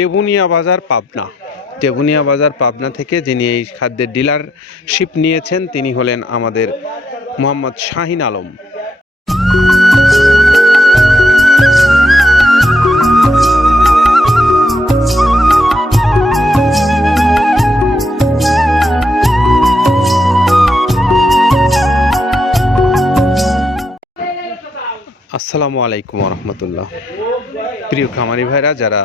টেবুনিয়া বাজার, পাবনা। টেবুনিয়া বাজার, পাবনা থেকে যিনি এই খাদ্যের ডিলারশিপ নিয়েছেন, তিনি হলেন আমাদের মোহাম্মদ শাহিন আলম। আসসালামু আলাইকুম রহমতুল্লাহ। প্রিয় খামারি ভাইরা, যারা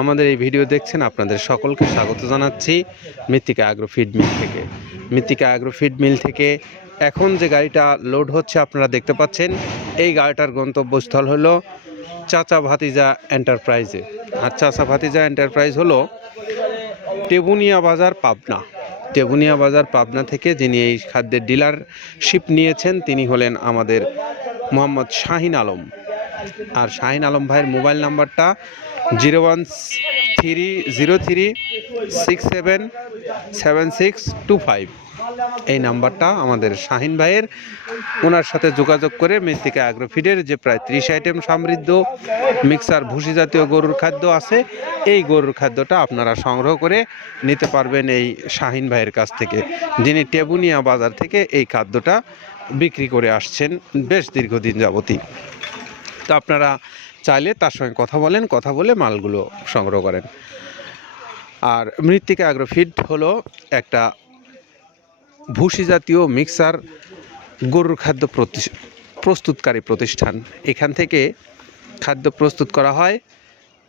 আমাদের এই ভিডিও দেখছেন আপনাদের সকলকে স্বাগত জানাচ্ছি মৃত্তিকা অ্যাগ্রো ফিড মিল থেকে। মৃত্তিকা অ্যাগ্রো ফিড মিল থেকে এখন যে গাড়িটা লোড হচ্ছে আপনারা দেখতে পাচ্ছেন, এই গাড়িটার গন্তব্যস্থল হলো চাচা ভাতিজা এন্টারপ্রাইজে আর চাচা ভাতিজা এন্টারপ্রাইজ হলো টেবুনিয়া বাজার পাবনা। টেবুনিয়া বাজার পাবনা থেকে যিনি এই খাদ্যের ডিলারশিপ নিয়েছেন, তিনি হলেন আমাদের মোহাম্মদ শাহিন আলম। আর শাহিন আলম ভাইয়ের মোবাইল নাম্বারটা zero one three zero three six seven seven six two five. এই নাম্বারটা আমাদের শাহিন ভাইয়ের। ওনার সাথে যোগাযোগ করে মৃত্তিকা অ্যাগ্রোফিডের যে প্রায় ত্রিশ আইটেম সমৃদ্ধ মিক্সার ভুসি জাতীয় গরুর খাদ্য আছে, এই গরুর খাদ্যটা আপনারা সংগ্রহ করে নিতে পারবেন এই শাহিন ভাইয়ের কাছ থেকে। যিনি টেবুনিয়া বাজার থেকে এই খাদ্যটা বিক্রি করে আসছেন বেশ দীর্ঘদিন যাবতী তো আপনারা চাইলে তার সঙ্গে কথা বলেন, কথা বলে মালগুলো সংগ্রহ করেন। আর মৃত্তিকা অ্যাগ্রোফিড হলো একটা ভুসি জাতীয় মিক্সার গরুর খাদ্য প্রস্তুতকারী প্রতিষ্ঠান। এখান থেকে খাদ্য প্রস্তুত করা হয়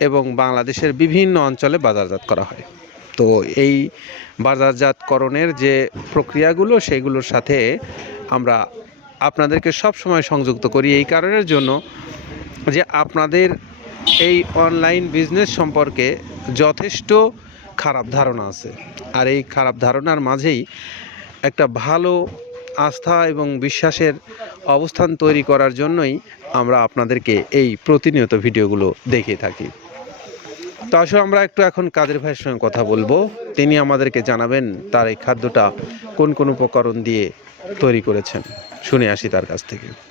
এবং বাংলাদেশের বিভিন্ন অঞ্চলে বাজারজাত করা হয়। তো এই বাজারজাতকরণের যে প্রক্রিয়াগুলো, সেগুলোর সাথে আমরা আপনাদেরকে সব সময় সংযুক্ত করি। এই কারণের জন্য যে আপনাদের এই অনলাইন বিজনেস সম্পর্কে যথেষ্ট খারাপ ধারণা আছে। আর এই খারাপ ধারণার মাঝেই একটা ভালো আস্থা এবং বিশ্বাসের অবস্থান তৈরি করার জন্যই আমরা আপনাদেরকে এই প্রতিনিয়ত ভিডিওগুলো দেখে থাকি। তো আসলে আমরা একটু এখন কাদের ভাইয়ের সঙ্গে কথা বলব। তিনি আমাদেরকে জানাবেন তার এই খাদ্যটা কোন কোন উপকরণ দিয়ে তৈরি করেছেন। শুনে আসি তার কাছ থেকে।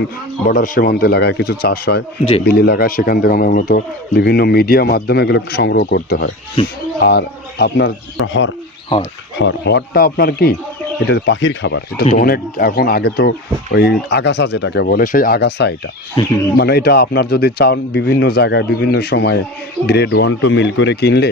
বর্ডার সীমান্ত এলাকায় কিছু চাষ হয় যে বিল এলাকায় সেখান থেকে আমরা মূলত বিভিন্ন মিডিয়া মাধ্যমে এগুলো সংগ্রহ করতে হয়। আর আপনার হর হর। হর হরটা আপনার কি? এটা তো পাখির খাবার এটা তো অনেক এখন আগে তো ওই আগাছা যেটাকে বলে সেই আগাছা এটা। মানে এটা আপনার যদি চান বিভিন্ন জায়গায় বিভিন্ন সময়ে গ্রেড ওয়ান টু মিল করে কিনলে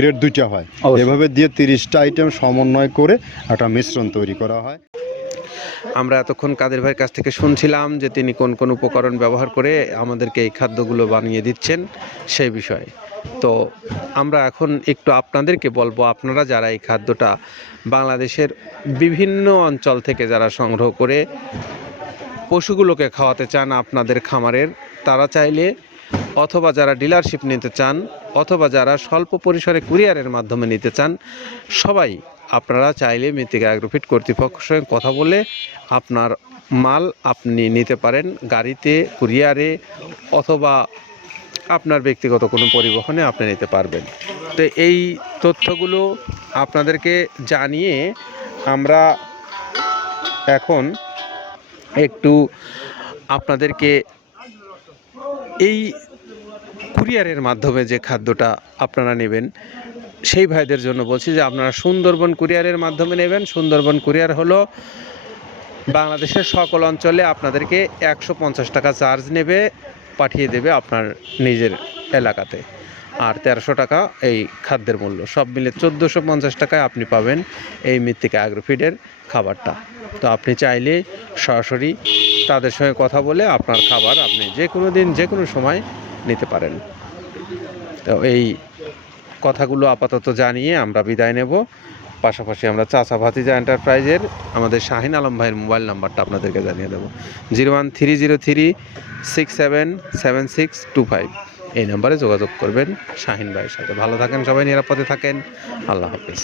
গ্রেড দুইটা হয়। এভাবে দিয়ে তিরিশটা আইটেম সমন্বয় করে একটা মিশ্রণ তৈরি করা হয়। আমরা এতক্ষণ কাদের ভাইয়ের কাছ থেকে শুনছিলাম যে তিনি কোন কোন উপকরণ ব্যবহার করে আমাদেরকে এই খাদ্যগুলো বানিয়ে দিচ্ছেন সেই বিষয়ে। তো আমরা এখন একটু আপনাদেরকে বলব আপনারা যারা এই খাদ্যটা বাংলাদেশের বিভিন্ন অঞ্চল থেকে যারা সংগ্রহ করে পশুগুলোকে খাওয়াতে চান আপনাদের খামারের তারা চাইলে অথবা যারা ডিলারশিপ নিতে চান, অথবা যারা স্বল্প পরিসরে কুরিয়ারের মাধ্যমে নিতে চান, সবাই আপনারা চাইলে মৃত্তিকা অ্যাগ্রোফিট কর্তৃপক্ষের সঙ্গে কথা বলে আপনার মাল আপনি নিতে পারেন গাড়িতে, কুরিয়ারে, অথবা আপনার ব্যক্তিগত কোনো পরিবহনে আপনি নিতে পারবেন। তো এই তথ্যগুলো আপনাদেরকে জানিয়ে আমরা এখন একটু আপনাদেরকে এই কুরিয়ারের মাধ্যমে যে খাদ্যটা আপনারা নেবেন, সেই ভাইদের জন্য বলছি যে আপনারা সুন্দরবন কুরিয়ারের মাধ্যমে নেবেন। সুন্দরবন কুরিয়ার হলো বাংলাদেশের সকল অঞ্চলে আপনাদেরকে একশো পঞ্চাশ টাকা চার্জ নেবে, পাঠিয়ে দেবে আপনার নিজের এলাকাতে। আর তেরোশো টাকা এই খাদ্যের মূল্য। সব মিলে চোদ্দোশো পঞ্চাশ টাকায় আপনি পাবেন এই মৃত্তিকা অ্যাগ্রোফিডের খাবারটা। তো আপনি চাইলে সরাসরি তাদের সঙ্গে কথা বলে আপনার খাবার আপনি যে কোনো দিন, যে কোনো সময় নিতে পারেন। তো এই কথাগুলো আপাতত জানিয়ে আমরা বিদায় নেব। পাশাপাশি আমরা চাচা ভাতিজা এন্টারপ্রাইজের আমাদের শাহিন আলম ভাইয়ের মোবাইল নাম্বারটা আপনাদেরকে জানিয়ে দেবো। Zero one three zero three six seven seven six two five. এই নাম্বারে যোগাযোগ করবেন শাহিন ভাইয়ের সাথে। ভালো থাকেন সবাই নিরাপদে থাকেন। আল্লাহ হাফেজ।